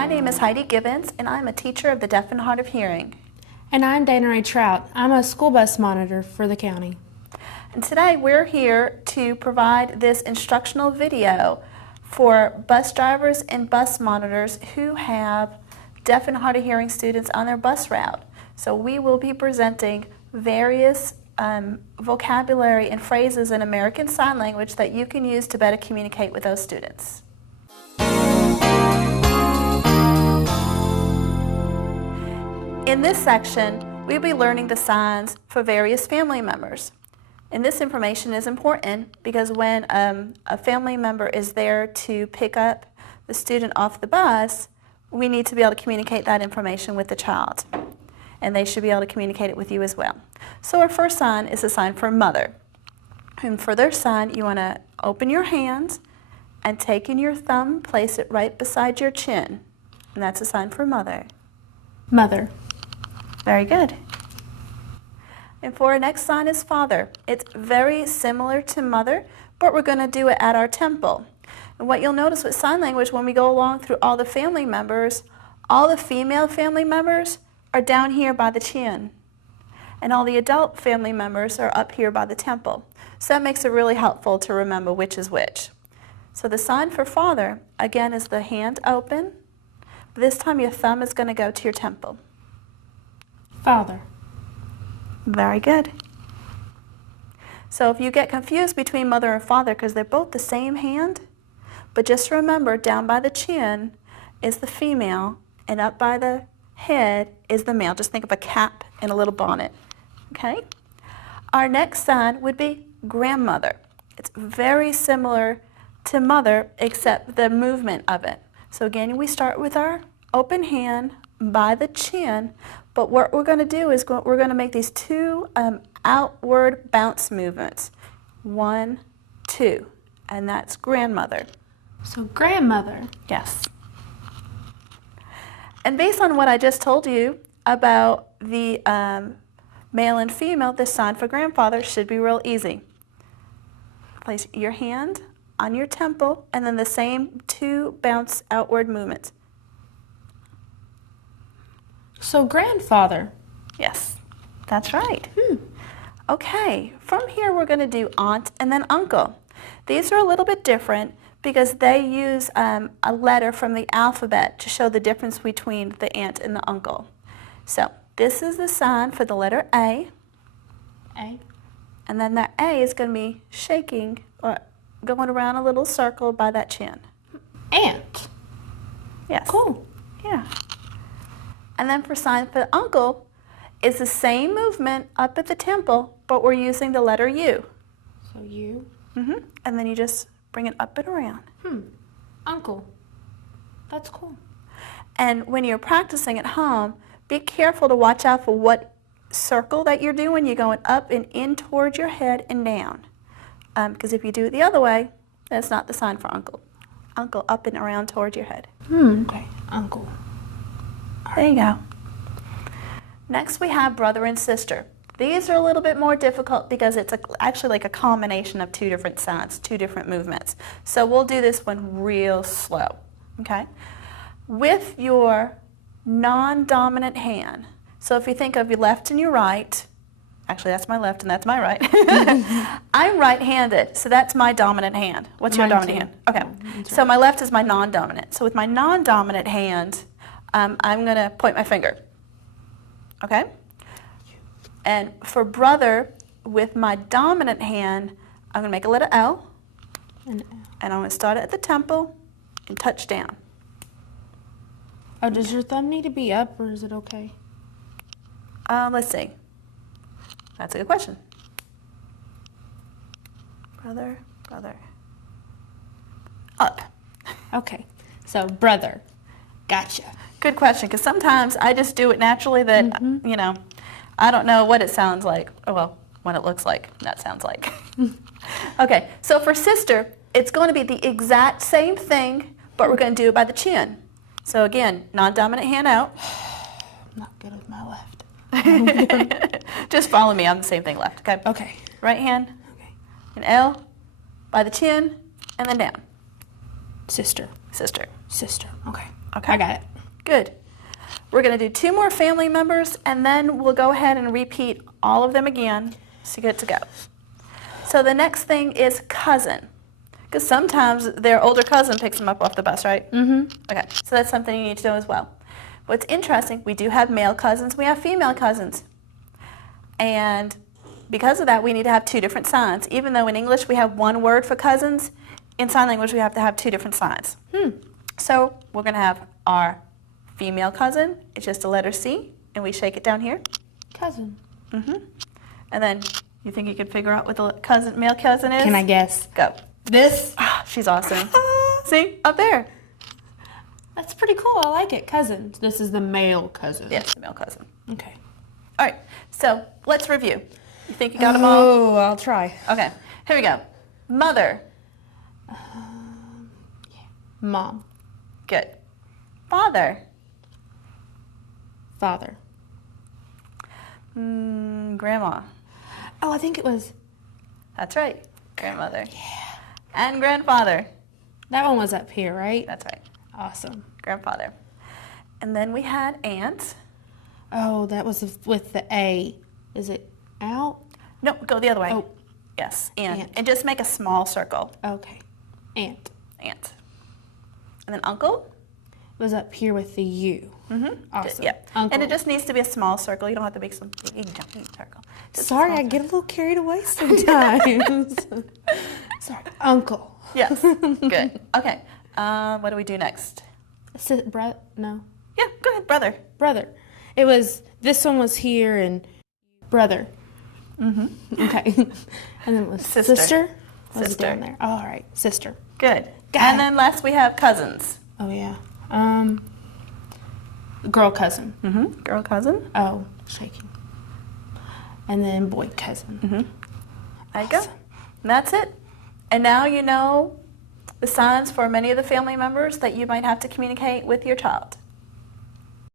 My name is Heidi Gibbons, and I'm a teacher of the deaf and hard of hearing. And I'm Dana Ray Trout. I'm a school bus monitor for the county. And today we're here to provide this instructional video for bus drivers and bus monitors who have deaf and hard of hearing students on their bus route. So we will be presenting various vocabulary and phrases in American Sign Language that you can use to better communicate with those students. In this section, we'll be learning the signs for various family members. And this information is important because when a family member is there to pick up the student off the bus, we need to be able to communicate that information with the child. And they should be able to communicate it with you as well. So our first sign is a sign for mother. And for their sign, you want to open your hands and taking your thumb, place it right beside your chin. And that's a sign for mother. Mother. Very good. And for our next sign is father. It's very similar to mother, but we're going to do it at our tempo. And what you'll notice with sign language when we go along through all the family members, all the female family members are down here by the chin. And all the adult family members are up here by the temple. So that makes it really helpful to remember which is which. So the sign for father, again, is the hand open. This time your thumb is going to go to your temple. Father. Very good. So if you get confused between mother and father because they're both the same hand, but just remember down by the chin is the female and up by the head is the male. Just think of a cap and a little bonnet. Okay? Our next sign would be grandmother. It's very similar to mother except the movement of it. So again, we start with our open hand by the chin, but what we're going to do is we're going to make these two outward bounce movements. 1, 2, and that's grandmother. So grandmother. Yes. And based on what I just told you about the male and female, the sign for grandfather should be real easy. Place your hand on your temple and then the same two bounce outward movements. So grandfather. Yes, that's right. Okay, from here we're going to do aunt and then uncle. These are a little bit different because they use a letter from the alphabet to show the difference between the aunt and the uncle. So this is the sign for the letter A. A. And then that A is going to be shaking or going around a little circle by that chin. Aunt. Yes. Cool. Yeah. And then for sign for uncle is the same movement up at the temple, but we're using the letter U. So you. And then you just bring it up and around. Uncle. That's cool. And when you're practicing at home, be careful to watch out for what circle that you're doing. You're going up and in towards your head and down. Because if you do it the other way, that's not the sign for uncle. Uncle up and around towards your head. Okay. Uncle. There you go. Next we have brother and sister. These are a little bit more difficult because it's actually like a combination of two different signs, two different movements. So we'll do this one real slow, okay? With your non-dominant hand. So if you think of your left and your right, actually that's my left and that's my right. I'm right-handed, so that's my dominant hand. What's your dominant hand? Okay, so my left is my non-dominant. So with my non-dominant hand, I'm going to point my finger, okay? And for brother, with my dominant hand, I'm going to make a letter L, and I'm going to start it at the temple and touch down. Oh, does your thumb need to be up or is it okay? Let's see. That's a good question. Brother, brother. Up. Okay. So brother. Gotcha. Good question, because sometimes I just do it naturally that, you know, I don't know what it sounds like. Oh, well, what it looks like, that sounds like. Okay, so for sister, it's going to be the exact same thing, but we're going to do it by the chin. So again, non-dominant hand out. I'm not good with my left. Just follow me on the same thing left, okay? Okay. Right hand, Okay. an L, by the chin, and then down. Sister. Sister. Sister. Okay. Okay. I got it. Good. We're going to do 2 more family members, and then we'll go ahead and repeat all of them again, so you're good to go. So the next thing is cousin, because sometimes their older cousin picks them up off the bus, right? Mm-hmm. Okay, so that's something you need to know as well. What's interesting, we do have male cousins, we have female cousins. And because of that, we need to have 2 different signs. Even though in English we have 1 word for cousins, in sign language we have to have 2 different signs. So we're going to have our female cousin, it's just a letter C, and we shake it down here. Cousin. And then you think you can figure out what the male cousin is? Can I guess? Go. This? Ah, she's awesome. See, up there. That's pretty cool. I like it. Cousin. This is the male cousin. Yes, the male cousin. Okay. All right, so let's review. You think you got them all? Oh, I'll try. Okay, here we go. Mother. Mom. Good. Father. Father. Grandma. Oh, I think it was. That's right. Grandmother. Yeah. And grandfather. That one was up here, right? That's right. Awesome. Grandfather. And then we had aunt. Oh, that was with the A. Is it out? No, go the other way. Oh. Yes, aunt. Aunt. And just make a small circle. Okay. Aunt. Aunt. And then uncle. It was up here with the U. Awesome. Yeah. Uncle. And it just needs to be a small circle. You don't have to make some big giant circle. Just a Sorry, small I get a little carried away sometimes. Sorry. Uncle. Yes. Good. Okay. What do we do next? No. Yeah, go ahead, brother. Brother. It was, this one was here and brother. Okay. And then it was Sister. sister? Was it Sister. down there? Oh, all right. Sister. Good. Got And it. then last we have cousins. Oh, yeah. Girl cousin. Girl cousin. Oh, shaking. And then boy cousin. There you go. And that's it. And now you know the signs for many of the family members that you might have to communicate with your child.